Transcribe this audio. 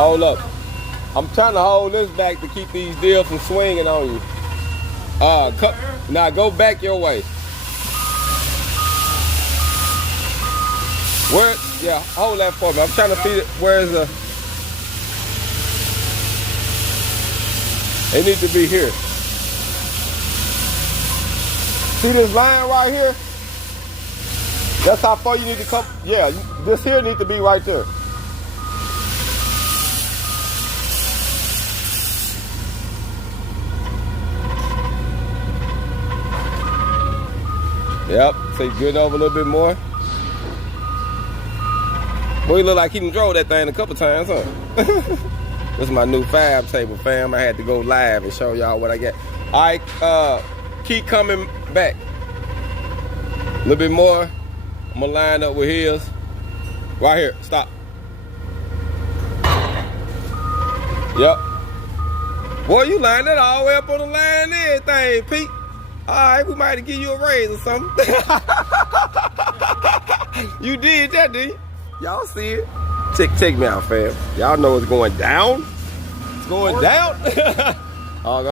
Hold up. I'm trying to hold this back to keep these deals from swinging on you. Now go back your way. Where? Yeah, hold that for me. I'm trying to see where is the. They need to be here. See this line right here? That's how far you need to come. Yeah, this here needs to be right there. Yep, so you get over a little bit more. Boy, you look like he done drove that thing a couple times, huh? This is my new fab table, fam. I had to go live and show y'all what I got. All right, keep coming back. A little bit more. I'm gonna line up with his. Right here, stop. Yep. Boy, you lined it all the way up on the line and everything, Pete. All right, we might have give you a raise or something. You did that, didn't you? Y'all see it? Check me out, fam. Y'all know it's going down. It's going down.